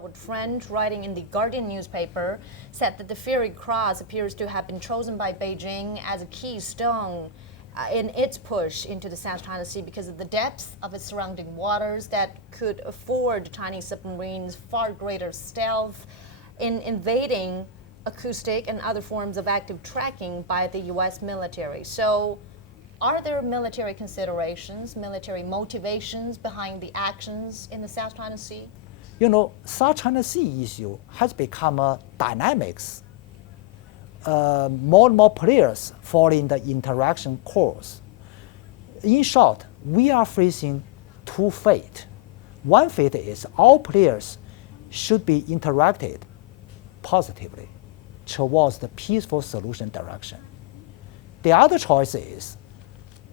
Howard Friend, writing in the Guardian newspaper, said that the Fiery Cross appears to have been chosen by Beijing as a keystone in its push into the South China Sea because of the depth of its surrounding waters that could afford Chinese submarines far greater stealth in invading acoustic and other forms of active tracking by the U.S. military. So, are there military considerations, military motivations behind the actions in the South China Sea? You know, South China Sea issue has become a dynamics. More and more players following the interaction course. In short, we are facing two fates. One fate is all players should be interacted positively towards the peaceful solution direction. The other choice is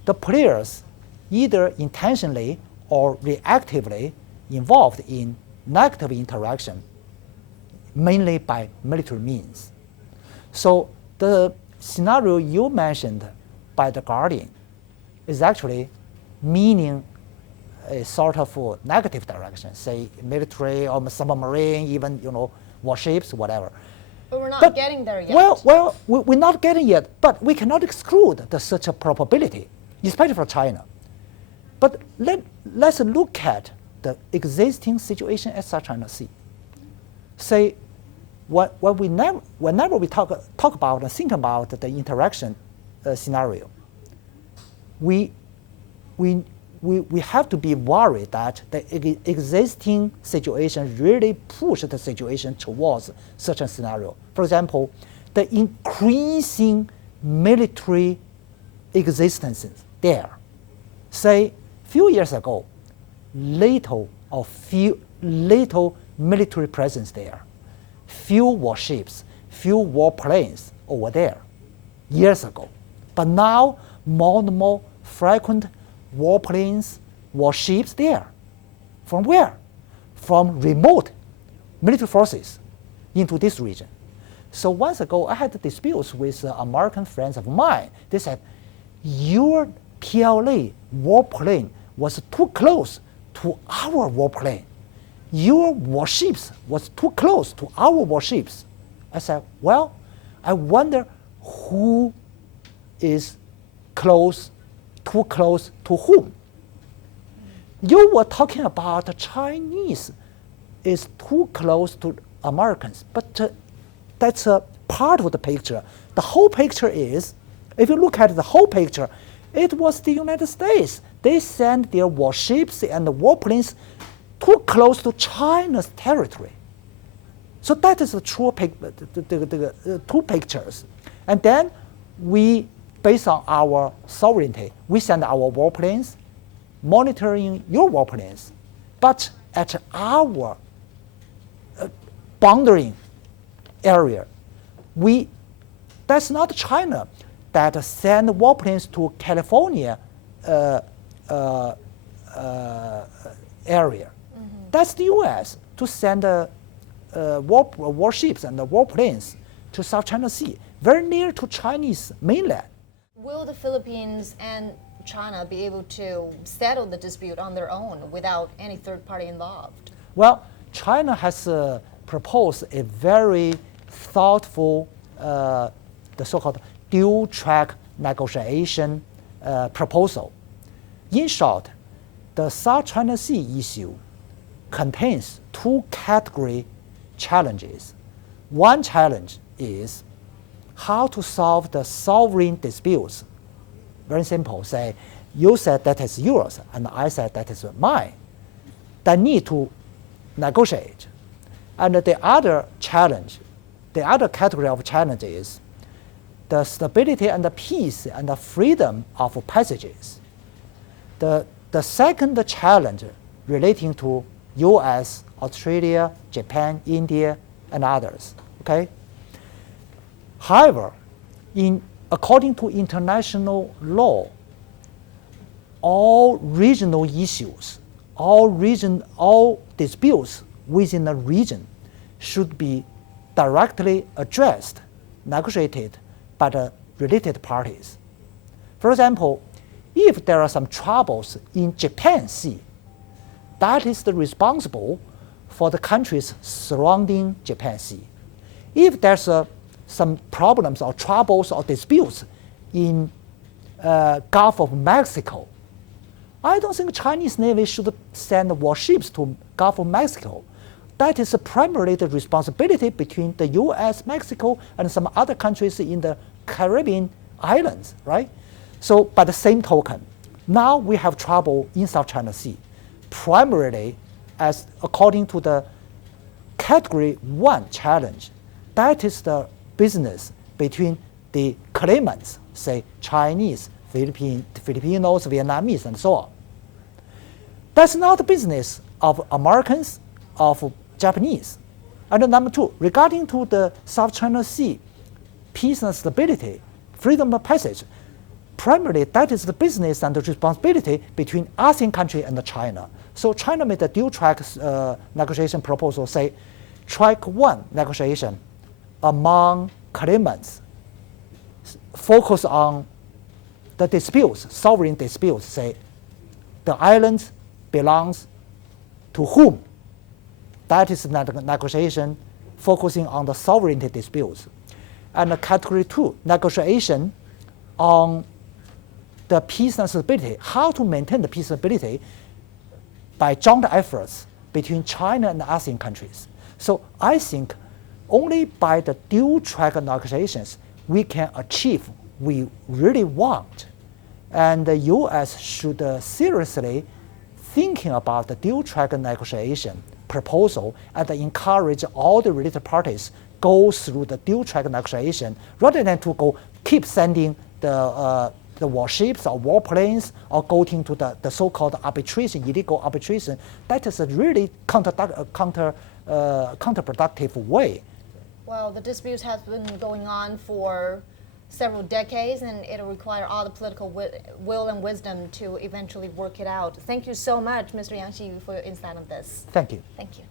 the players either intentionally or reactively involved in negative interaction, mainly by military means. So the scenario you mentioned by the Guardian is actually meaning a sort of negative direction, say military or submarine, even warships, whatever. But we're not getting there yet. Well, we're not getting yet, but we cannot exclude such a probability, especially for China. But let's look at the existing situation at South China Sea. Say, whenever we talk about and think about the interaction scenario, we have to be worried that the existing situation really pushed the situation towards such a scenario. For example, the increasing military existence there. Say, few years ago, little military presence there. Few warships, few warplanes over there years ago. But now, more and more frequent warplanes, warships there. From where? From remote military forces into this region. So once ago, I had disputes with American friends of mine. They said, your PLA warplane was too close to our warplane. Your warships was too close to our warships. I said, well, I wonder who is too close to whom. You were talking about the Chinese is too close to Americans, but that's a part of the picture. The whole picture is, if you look at the whole picture, it was the United States. They sent their warships and the warplanes too close to China's territory. So that is the true two pictures. And then we, based on our sovereignty, we send our warplanes monitoring your warplanes, but at our boundary area, that's not China that send warplanes to California area. That's the U.S. to send warships and warplanes to South China Sea, very near to Chinese mainland. Will the Philippines and China be able to settle the dispute on their own without any third party involved? Well, China has proposed a very thoughtful, the so-called dual-track negotiation proposal. In short, the South China Sea issue contains two category challenges. One challenge is how to solve the sovereign disputes. Very simple, say, you said that is yours, and I said that is mine. That need to negotiate. And the other challenge, the other category of challenge is the stability and the peace and the freedom of passages. The second challenge relating to US, Australia, Japan, India, and others. Okay? However, according to international law, all regional issues, all disputes within the region should be directly addressed, negotiated by the related parties. For example, if there are some troubles in Japan Sea, that is the responsible for the countries surrounding Japan Sea. If there's some problems or troubles or disputes in Gulf of Mexico, I don't think Chinese Navy should send warships to Gulf of Mexico. That is primarily the responsibility between the US, Mexico, and some other countries in the Caribbean islands, right? So by the same token, now we have trouble in South China Sea, primarily as according to the Category 1 challenge. That is the business between the claimants, say Chinese, Filipinos, Vietnamese, and so on. That's not the business of Americans, of Japanese. And number two, regarding to the South China Sea, peace and stability, freedom of passage, primarily that is the business and the responsibility between ASEAN country and China. So China made a dual track negotiation proposal, say track 1 negotiation among claimants, focus on the disputes, sovereign disputes, say the islands belongs to whom. That is negotiation focusing on the sovereignty disputes. And the category 2, negotiation on the peace and stability, how to maintain the peace and stability by joint efforts between China and ASEAN countries. So I think only by the dual track negotiations we can achieve we really want. And the US should seriously thinking about the dual track negotiation proposal and encourage all the related parties go through the dual track negotiation rather than to keep sending the warships or warplanes or going to the so-called arbitration, illegal arbitration. That is a really counterproductive way. Well, the dispute has been going on for several decades, and it'll require all the political will and wisdom to eventually work it out. Thank you so much, Mr. Yang Xiyu, for your insight on this. Thank you. Thank you.